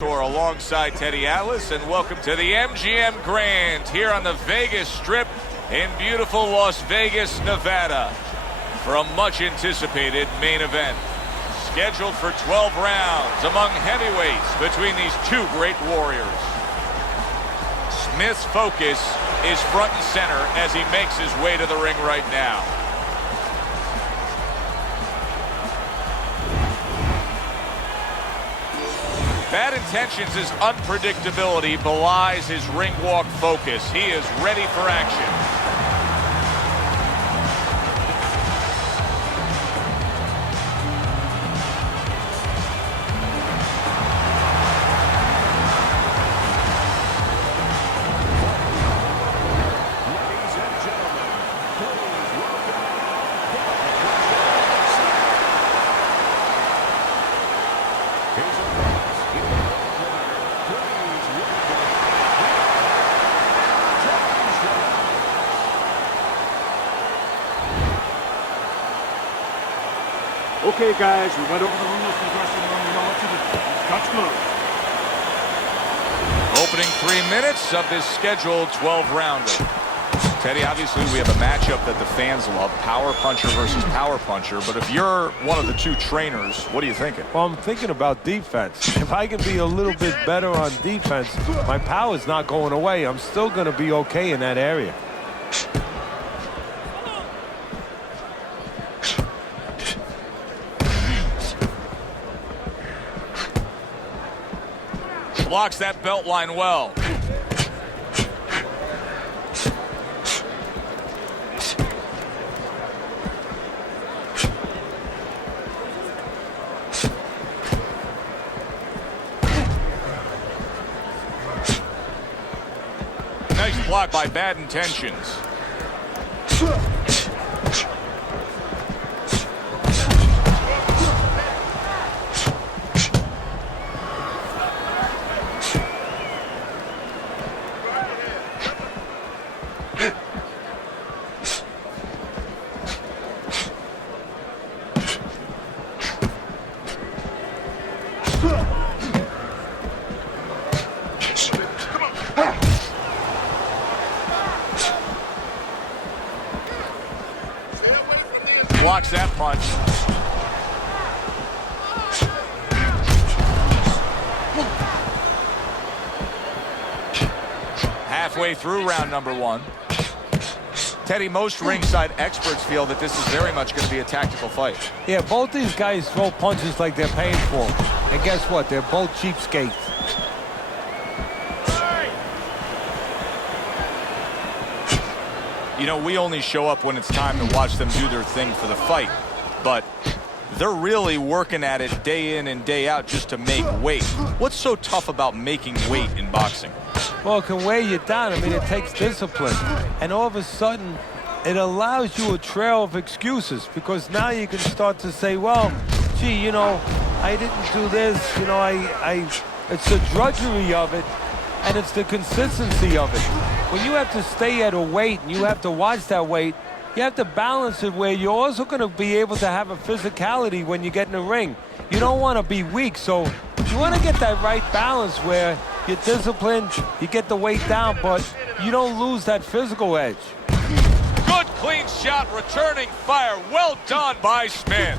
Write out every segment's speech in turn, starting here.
Alongside Teddy Atlas, and welcome to the MGM Grand here on the Vegas Strip in beautiful Las Vegas, Nevada, for a much anticipated main event. Scheduled for 12 rounds among heavyweights between these two great warriors. Smith's focus is front and center as he makes his way to the ring right now. Bad Intentions' unpredictability belies his ring walk focus. He is ready for action. Okay, guys, we went over the rules of the dressing room. We know what to do. That's good. Opening 3 minutes of this scheduled 12-rounder. Teddy, obviously we have a matchup that the fans love, power puncher versus power puncher. But if you're one of the two trainers, what are you thinking? Well, I'm thinking about defense. If I can be a little bit better on defense, my power's not going away. I'm still going to be okay in that area. Blocks that belt line well. Nice block by Bad Intentions. Blocks that punch. Halfway through round number 1. Teddy, most ringside experts feel that this is very much going to be a tactical fight. Yeah, both these guys throw punches like they're paying for them. And guess what? They're both cheapskates. You know, we only show up when it's time to watch them do their thing for the fight. But they're really working at it day in and day out just to make weight. What's so tough about making weight in boxing? Well, it can weigh you down. I mean, it takes discipline. And all of a sudden, it allows you a trail of excuses, because now you can start to say, well, gee, you know, I didn't do this. You know, it's the drudgery of it, and it's the consistency of it. When you have to stay at a weight and you have to watch that weight, you have to balance it where you're also going to be able to have a physicality when you get in the ring. You don't want to be weak, so you want to get that right balance where you're disciplined, you get the weight down, but you don't lose that physical edge. Good clean shot, returning fire. Well done by Smith.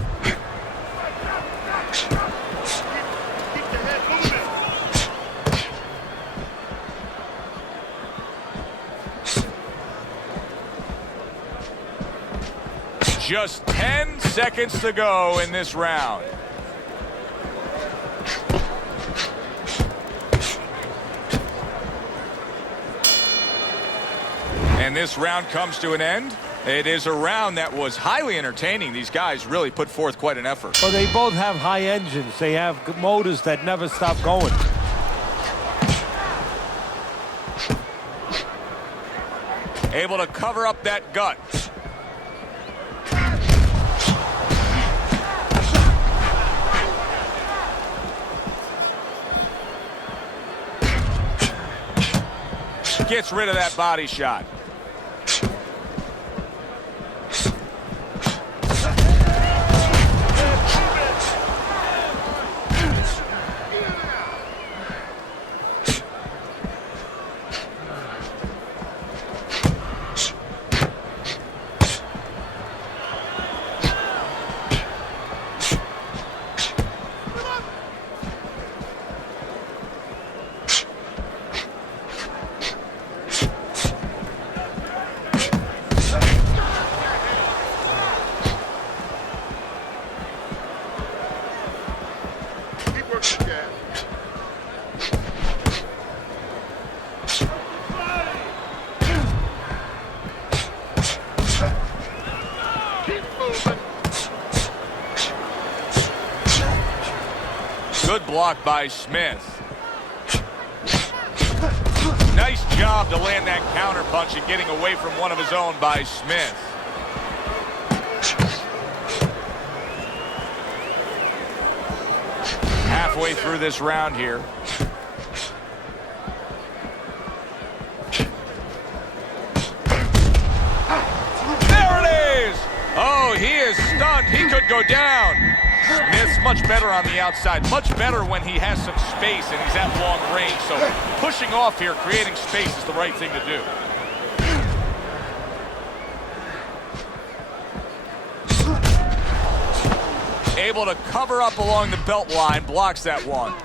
Just 10 seconds to go in this round. And this round comes to an end. It is a round that was highly entertaining. These guys really put forth quite an effort. Well, they both have high engines. They have motors that never stop going. Able to cover up that gut. Gets rid of that body shot. block by Smith. Nice job to land that counter punch and getting away from one of his own by Smith. Halfway through this round here. There it is! Oh, he is stunned. He could go down. Smith's much better on the outside, much better when he has some space and he's at long range. So pushing off here, creating space is the right thing to do. Able to cover up along the belt line, blocks that one.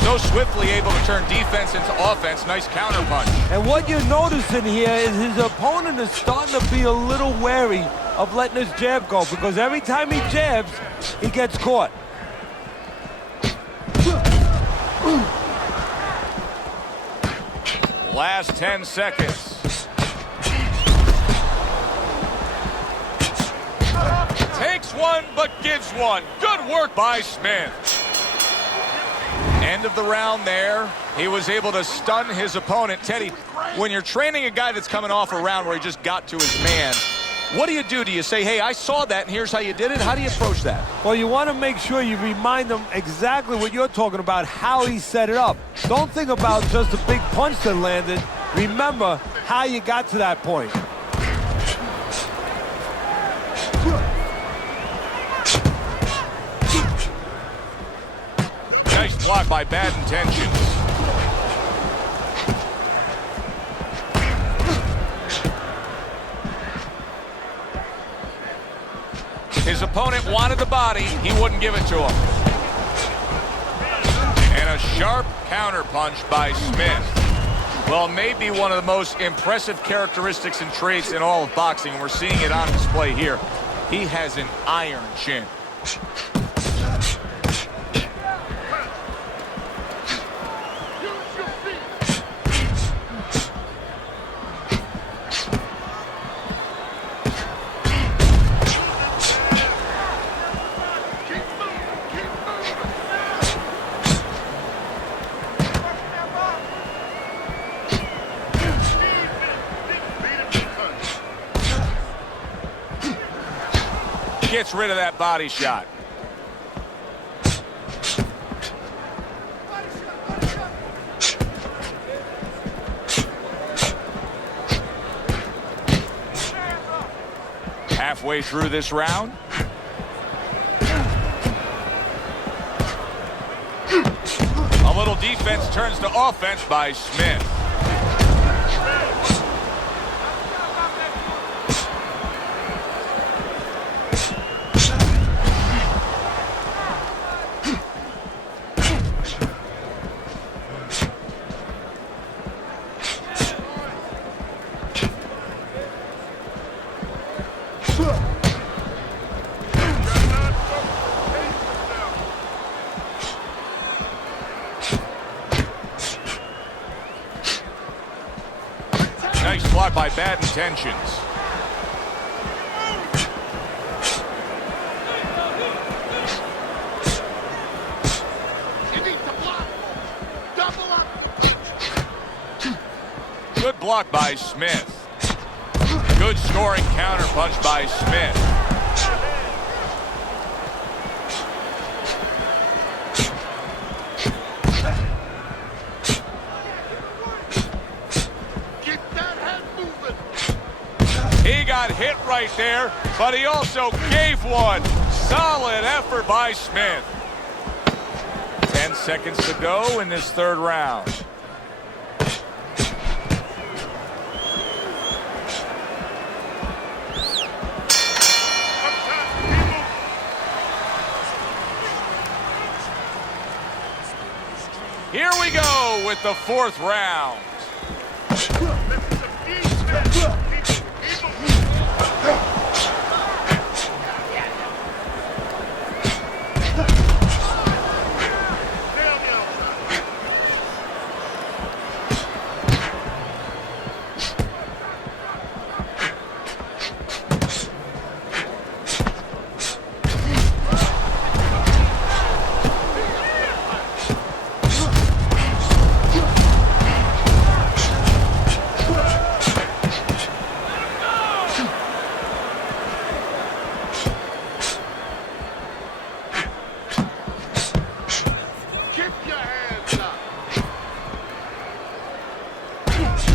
So swiftly able to turn defense into offense. Nice counter punch. And what you're noticing here is his opponent is starting to be a little wary of letting his jab go, because every time he jabs, he gets caught. Last 10 seconds. Takes one, but gives one. Good work by Smith. End of the round there. He was able to stun his opponent. Teddy, when you're training a guy that's coming off a round where he just got to his man, what do you do? Do you say, hey, I saw that and here's how you did it? How do you approach that? Well, you want to make sure you remind them exactly what you're talking about, how he set it up. Don't think about just the big punch that landed. Remember how you got to that point. Nice block by Bad Intentions. His opponent wanted the body. He wouldn't give it to him. And a sharp counter punch by Smith. Well, maybe one of the most impressive characteristics and traits in all of boxing, and we're seeing it on display here. He has an iron chin. Gets rid of that body shot. Halfway through this round. A little defense turns to offense by Smith. Nice block by Bad Intentions. You need to block. Double up. Good block by Smith. Good scoring counter punch by Smith. He got hit right there, but he also gave one. Solid effort by Smith. 10 seconds to go in this third round. Here we go with the 4th round.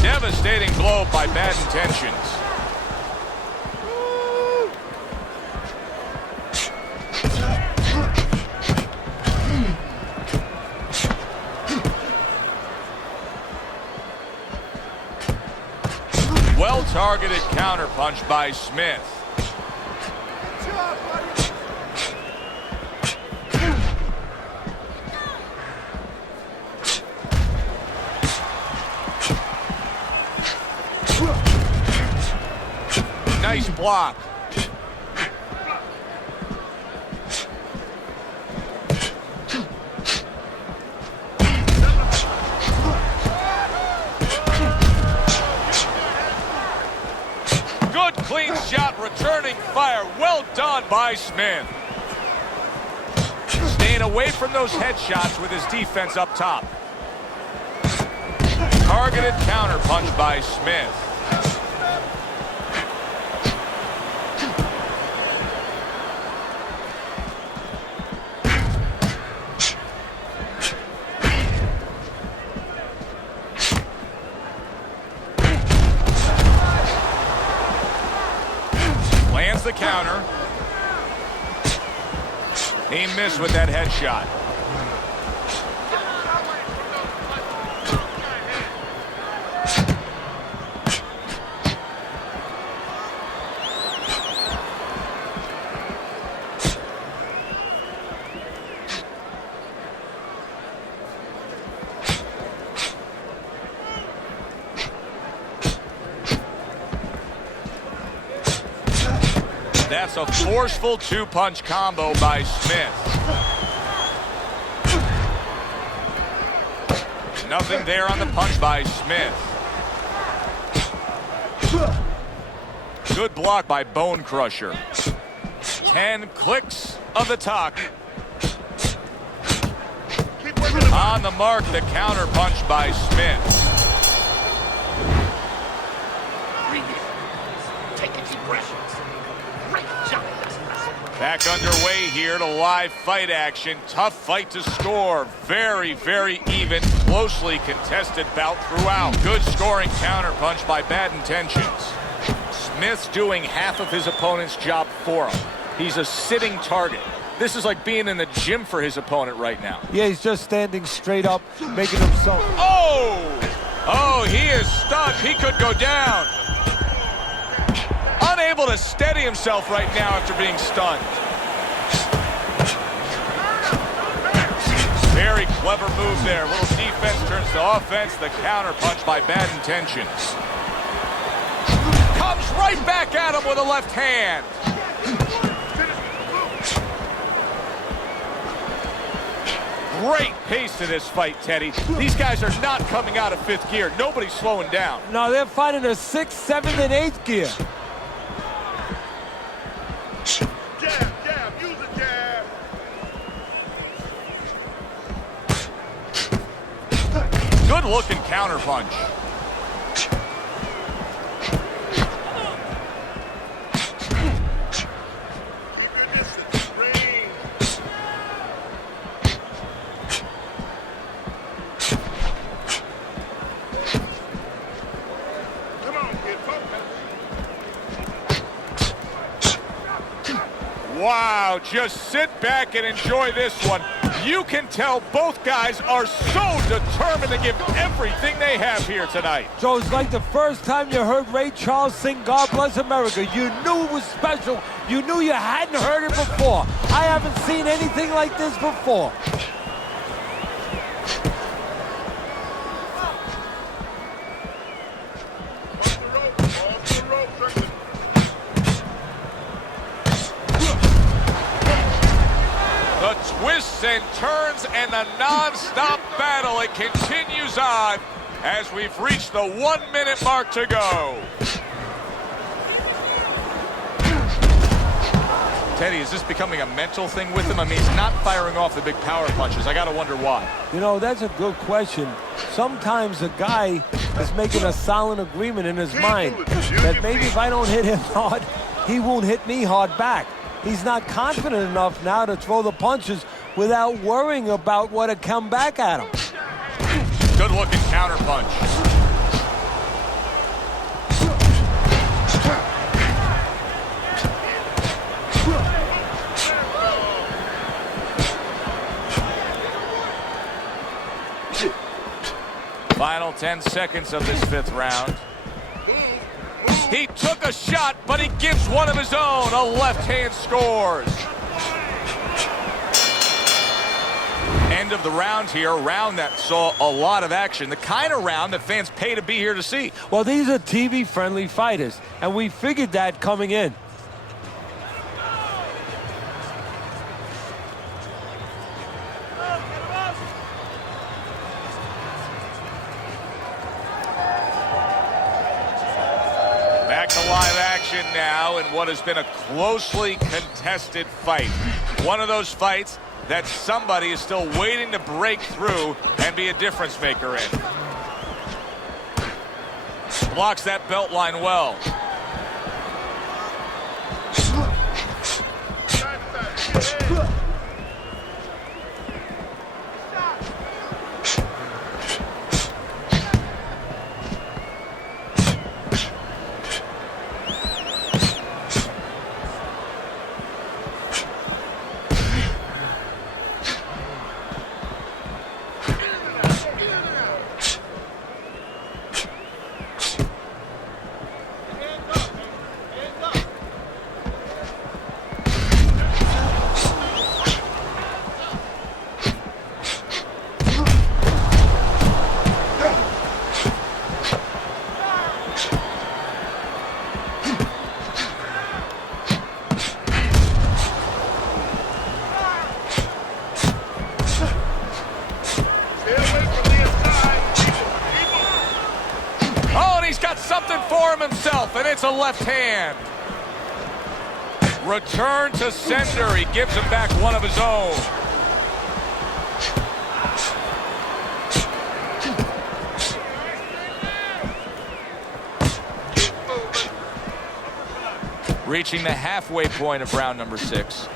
Devastating blow by bad intentions. Well-targeted counterpunch by Smith. Nice block. Good clean shot, returning fire. Well done by Smith. Staying away from those headshots with his defense up top. Targeted counterpunch by Smith. Lands the counter. He missed with that headshot. That's a forceful 2-punch combo by Smith. Nothing there on the punch by Smith. Good block by Bone Crusher. 10 clicks of the talk. On the mark, the counter punch by Smith. Take a deep breath. Great job. Back underway here to live fight action. Tough fight to score. Very, very even, closely contested bout throughout. Good scoring counterpunch by Bad Intentions. Smith's doing half of his opponent's job for him. He's a sitting target. This is like being in the gym for his opponent right now. Yeah, he's just standing straight up, making himself. Oh, he is stunned. He could go down. Unable to steady himself right now after being stunned. Very clever move there. Little defense turns to offense. The counter punch by Bad Intentions. Comes right back at him with a left hand. Great pace to this fight, Teddy. These guys are not coming out of fifth gear. Nobody's slowing down. No, they're fighting a 6th, 7th, and 8th gear. Jab, use a jab. Good looking counter punch. Keep your distance, range. Come on, kid, focus. Wow, just sit back and enjoy this one. You can tell both guys are so determined to give everything they have here tonight. Joe, it's like the first time you heard Ray Charles sing God Bless America. You knew it was special. You knew you hadn't heard it before. I haven't seen anything like this before. a non-stop battle. It continues on as we've reached the 1 minute mark to go. Teddy, is this becoming a mental thing with him? I mean, he's not firing off the big power punches. I got to wonder why. You know, that's a good question. Sometimes a guy is making a silent agreement in his mind that maybe if I don't hit him hard, he won't hit me hard back. He's not confident enough now to throw the punches without worrying about what would come back at him. Good looking counter punch. Final 10 seconds of this 5th round. He took a shot, but he gives one of his own. A left hand scores. End of the round here, a round that saw a lot of action. The kind of round that fans pay to be here to see. Well, these are TV-friendly fighters, and we figured that coming in. Back to live action now in what has been a closely contested fight. One of those fights that somebody is still waiting to break through and be a difference maker in. Blocks that belt line well. Something for him himself, and it's a left hand. Return to sender. He gives him back one of his own. Reaching the halfway point of round number 6.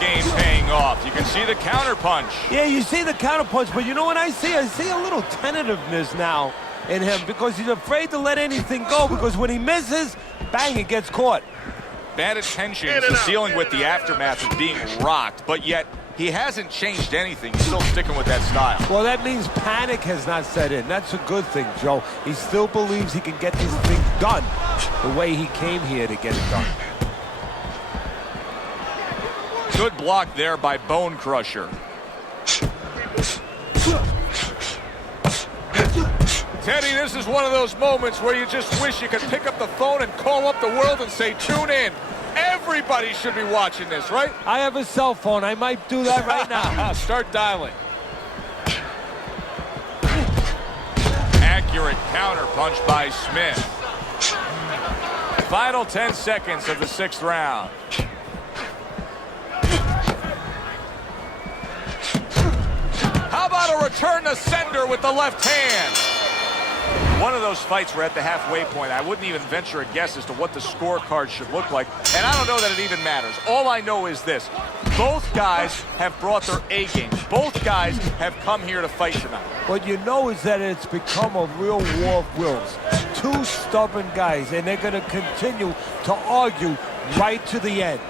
Game paying off. You can see the counter punch. Yeah, you see the counter punch, but you know what I see? I see a little tentativeness now in him because he's afraid to let anything go, because when he misses, bang, it gets caught. Bad intentions is dealing with the aftermath of being rocked, but yet he hasn't changed anything. He's still sticking with that style. Well, that means panic has not set in. That's a good thing, Joe. He still believes he can get this thing done the way he came here to get it done. Good block there by Bone Crusher. Teddy, this is one of those moments where you just wish you could pick up the phone and call up the world and say, tune in. Everybody should be watching this, right? I have a cell phone. I might do that right now. Start dialing. Accurate counter punch by Smith. Final 10 seconds of the 6th round. How about a return to sender with the left hand? One of those fights, we're at the halfway point. I wouldn't even venture a guess as to what the scorecard should look like. And I don't know that it even matters. All I know is this. Both guys have brought their A game. Both guys have come here to fight tonight. What you know is that it's become a real war of wills. Two stubborn guys, and they're going to continue to argue right to the end.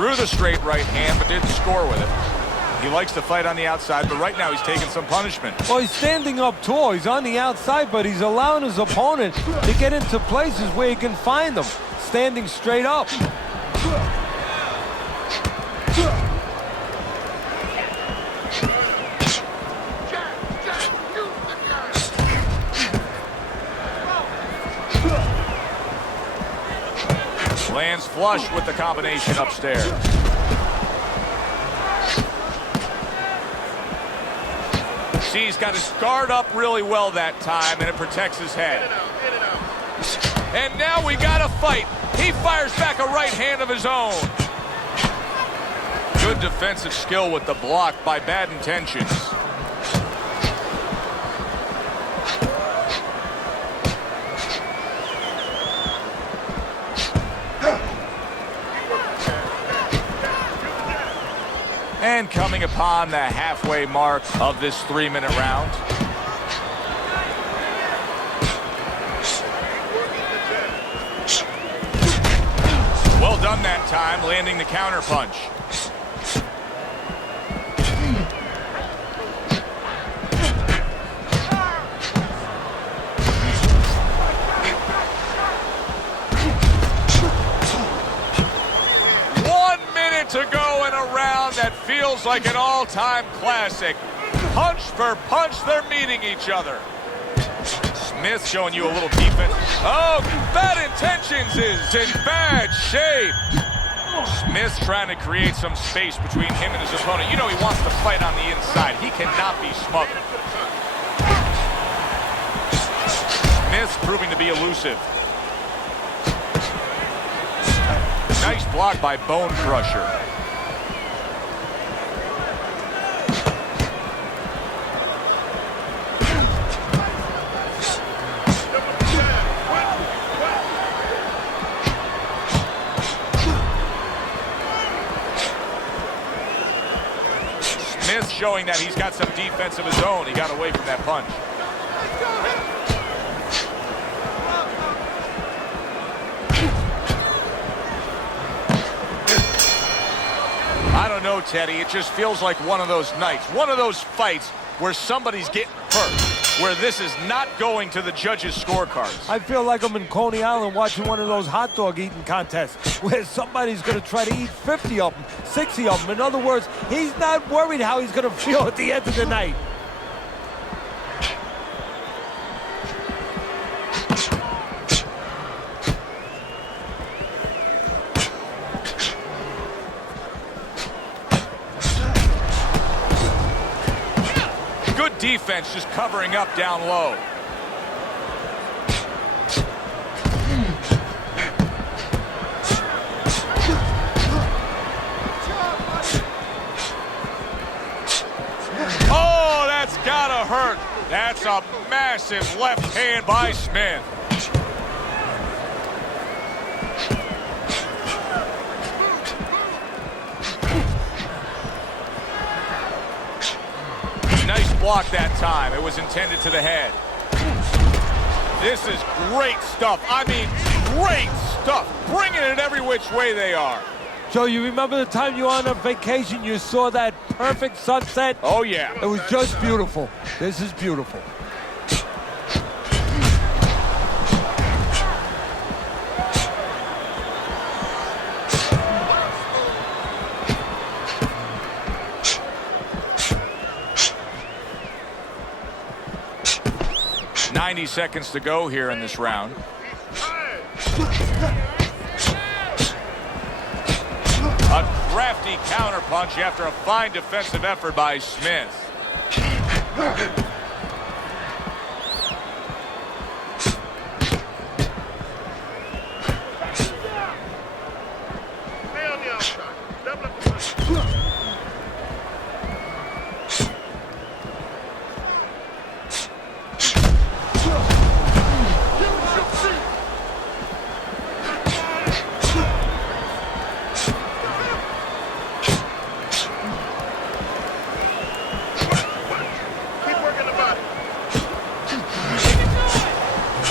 Threw the straight right hand, but didn't score with it. He likes to fight on the outside, but right now he's taking some punishment. Well, he's standing up tall. He's on the outside, but he's allowing his opponent to get into places where he can find them, standing straight up. Lands flush with the combination upstairs. See, he's got his guard up really well that time, and it protects his head. And now we got a fight. He fires back a right hand of his own. Good defensive skill with the block by Bad Intentions. And coming upon the halfway mark of this 3-minute round. Well done that time, landing the counter punch. To go in a round that feels like an all-time classic. Punch for punch, they're meeting each other. Smith showing you a little defense. Oh, Bad Intentions is in bad shape. Smith trying to create some space between him and his opponent. You know he wants to fight on the inside. He cannot be smothered. Smith's proving to be elusive. Nice block by Bone Crusher. Smith showing that he's got some defense of his own. He got away from that punch. I don't know, Teddy. It just feels like one of those nights, one of those fights where somebody's getting hurt, where this is not going to the judges' scorecards. I feel like I'm in Coney Island watching one of those hot dog eating contests where somebody's going to try to eat 50 of them, 60 of them. In other words, he's not worried how he's going to feel at the end of the night. Good defense just covering up down low. Oh, that's gotta hurt. That's a massive left hand by Smith. Nice block that time. It was intended to the head. This is great stuff. I mean, great stuff. Bringing it every which way they are. Joe, you remember the time you were on a vacation, you saw that perfect sunset? Oh, yeah. It was just beautiful. This is beautiful. .90 seconds to go here in this round. A crafty counterpunch after a fine defensive effort by Smith.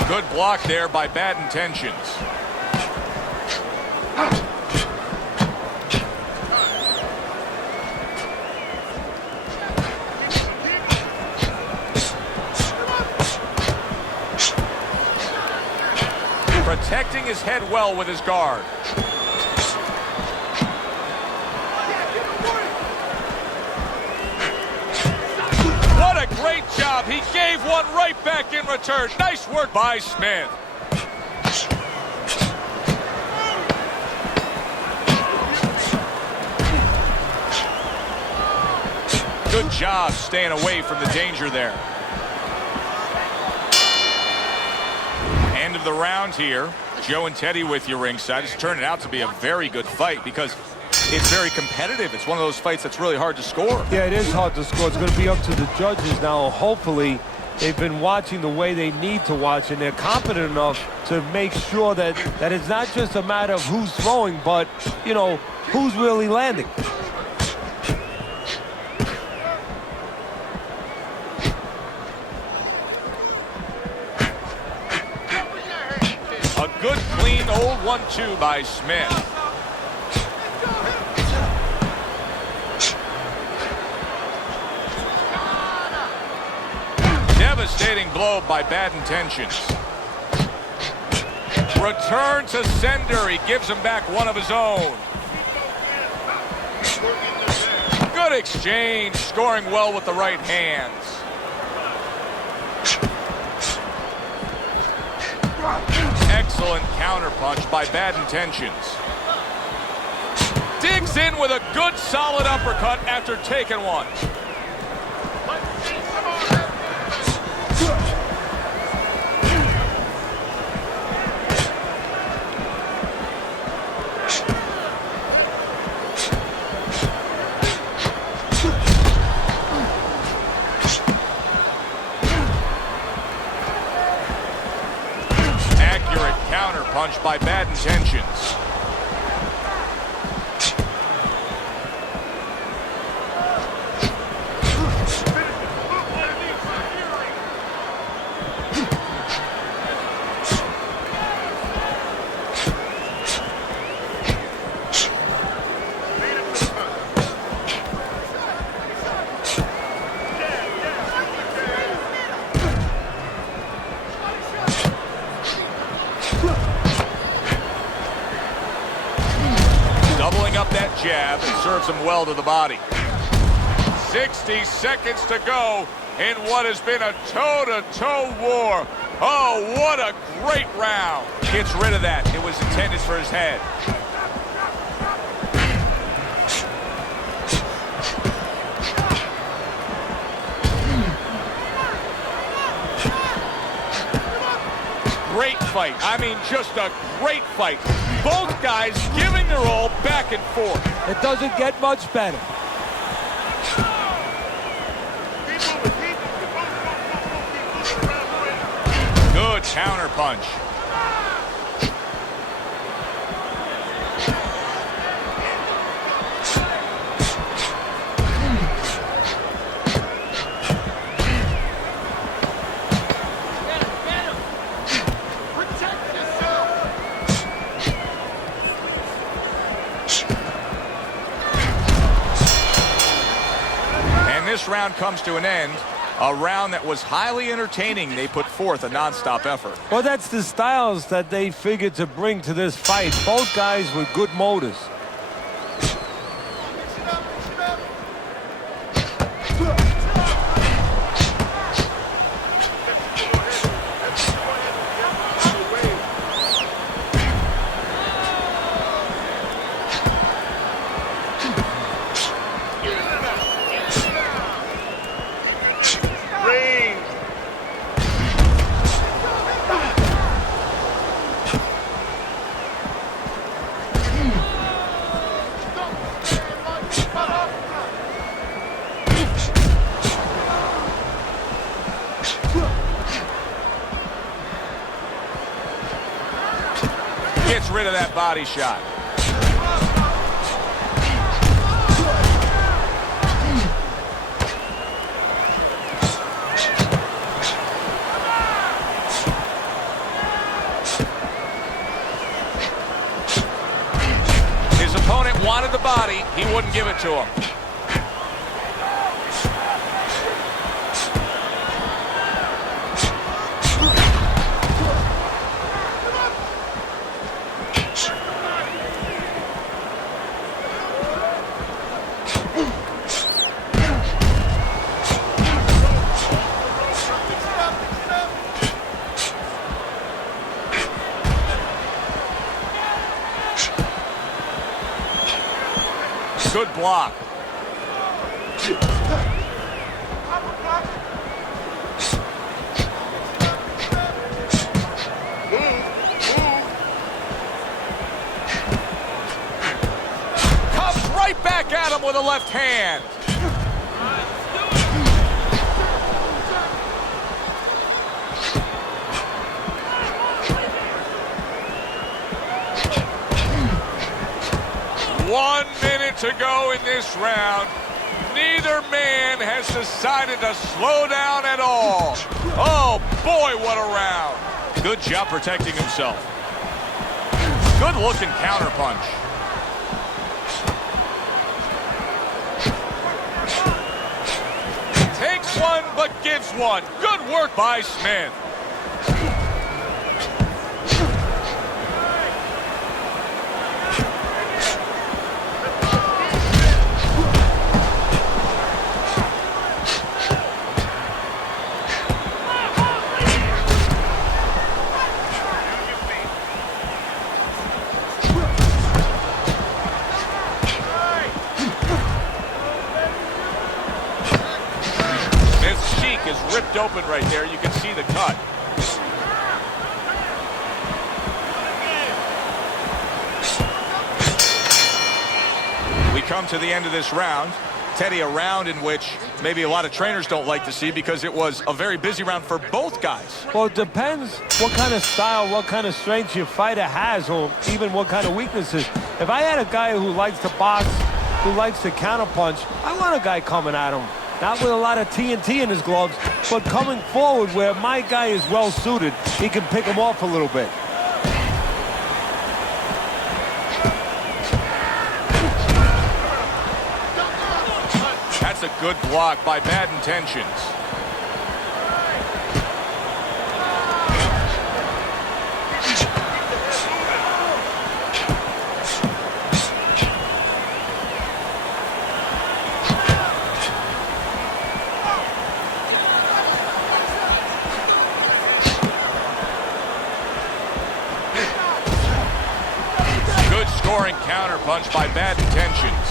Good block there by Bad Intentions. protecting his head well with his guard. What a great job. He gave one right back in return. Nice work by Smith. Good job staying away from the danger there. End of the round here. Joe and Teddy with you ringside. It's turning out to be a very good fight because it's very competitive. It's one of those fights that's really hard to score. Yeah, it is hard to score. It's going to be up to the judges now. Hopefully, they've been watching the way they need to watch, and they're competent enough to make sure that it's not just a matter of who's throwing, but, you know, who's really landing. A good, clean, old 1-2 by Smith. Devastating blow by Bad Intentions. Return to sender. He gives him back one of his own. Good exchange, scoring well with the right hands. Excellent counterpunch by Bad Intentions. Digs in with a good solid uppercut after taking one. Punch by Bad Intentions. Up that jab and serves him well to the body. 60 seconds to go in what has been a toe-to-toe war. Oh, what a great round. Gets rid of that. It was intended for his head. Great fight. I mean, just a great fight. Both guys giving their all back and forth. It doesn't get much better. Good counter punch. This round comes to an end. A round that was highly entertaining. They put forth a non-stop effort. Well, that's the styles that they figured to bring to this fight. Both guys with good motors. Gets rid of that body shot. His opponent wanted the body. He wouldn't give it to him. Good block. Comes right back at him with a left hand. One minute to go in this round. Neither man has decided to slow down at all. Oh, boy, what a round. Good job protecting himself. Good-looking counterpunch. Takes one, but gives one. Good work by Smith. Is ripped open right there. You can see the cut. We come to the end of this round. Teddy, a round in which maybe a lot of trainers don't like to see because it was a very busy round for both guys. Well, it depends what kind of style, what kind of strength your fighter has, or even what kind of weaknesses. If I had a guy who likes to box, who likes to counterpunch, I want a guy coming at him. Not with a lot of TNT in his gloves, but coming forward where my guy is well suited, he can pick him off a little bit. That's a good block by Bad Intentions. Scoring counterpunch by Bad Intentions.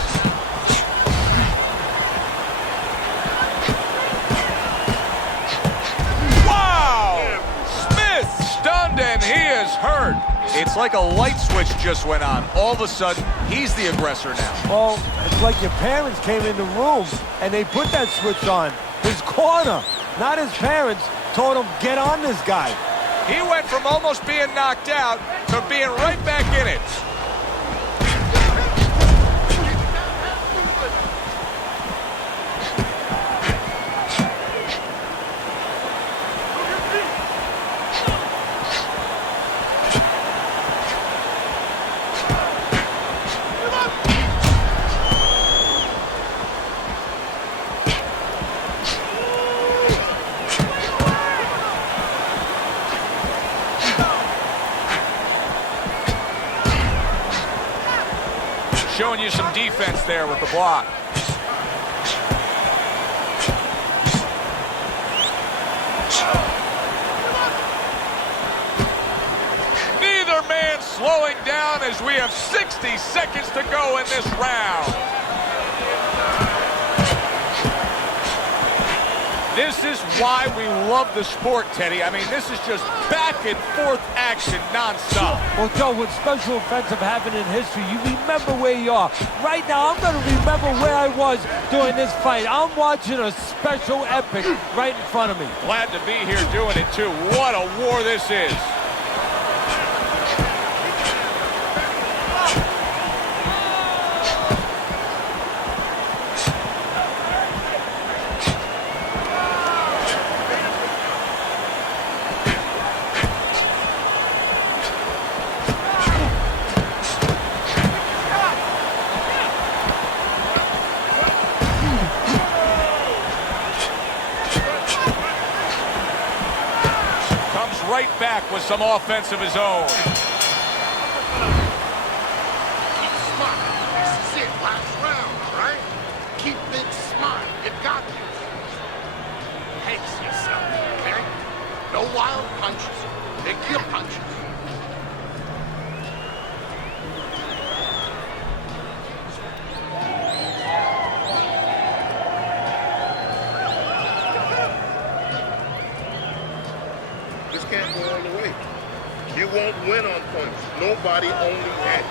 Wow! Smith stunned and he is hurt. It's like a light switch just went on. All of a sudden, he's the aggressor now. Well, it's like your parents came in the room and they put that switch on. His corner, not his parents, told him, get on this guy. He went from almost being knocked out to being right back in it. Showing you some defense there with the block. Neither man slowing down as we have 60 seconds to go in this round. This is why we love the sport, Teddy. I mean, this is just back and forth action nonstop. Well, Joe, with special events have happened in history, you remember where you are. Right now, I'm going to remember where I was during this fight. I'm watching a special epic right in front of me. Glad to be here doing it, too. What a war this is. Right back with some offense of his own. Keep smart. This is it. Last round, all right? Keep it smart. You got this. Pace yourself, okay? No wild punches. Pick your punches. win on points. Nobody only had.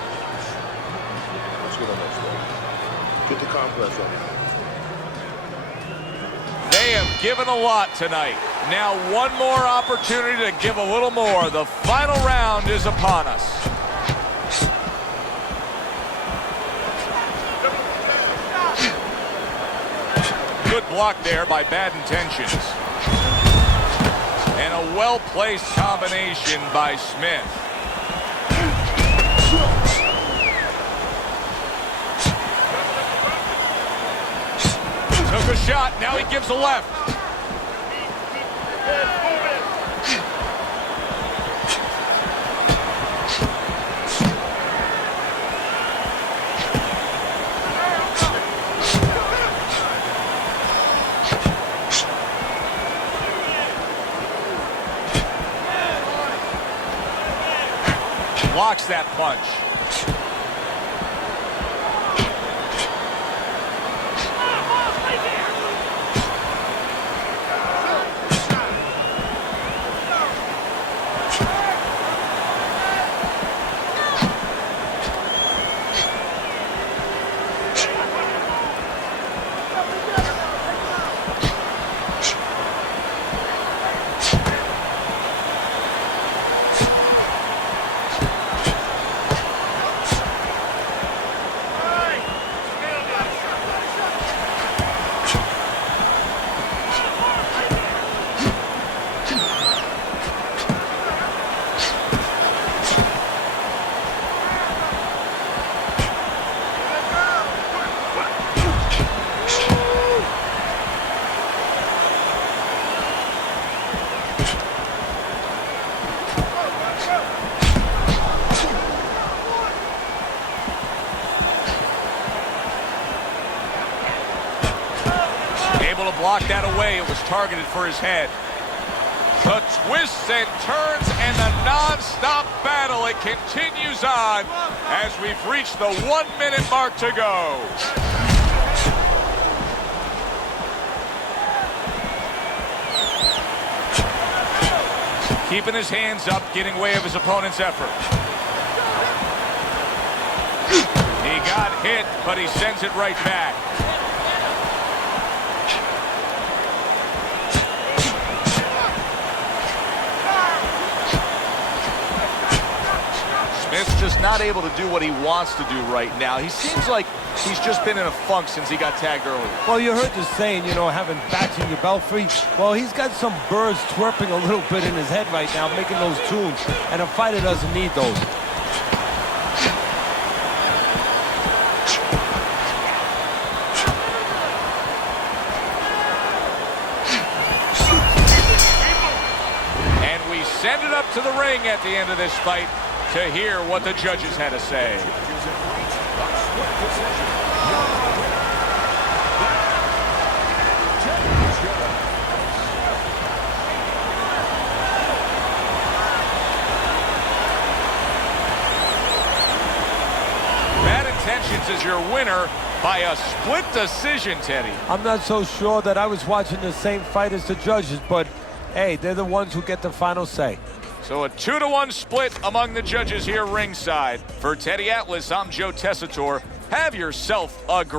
Let's get on that stuff. Get the complex on. They have given a lot tonight. Now one more opportunity to give a little more. The final round is upon us. Good block there by Bad Intentions. And a well-placed combination by Smith. Took a shot, now he gives a left. Blocks that punch. To block that away. It was targeted for his head. The twists and turns and the non-stop battle. It continues on as we've reached the 1 minute mark to go. Keeping his hands up, getting way of his opponent's effort. He got hit, but he sends it right back. Smith's just not able to do what he wants to do right now. He seems like he's just been in a funk since he got tagged earlier. Well, you heard the saying, you know, having bats in your belfry. Well, he's got some birds chirping a little bit in his head right now, making those tunes. And a fighter doesn't need those. And we send it up to the ring at the end of this fight to hear what the judges had to say. Bad Intentions is your winner by a split decision, Teddy. I'm not so sure that I was watching the same fight as the judges, but hey, they're the ones who get the final say. So a 2-1 split among the judges here ringside. For Teddy Atlas, I'm Joe Tessitore. Have yourself a great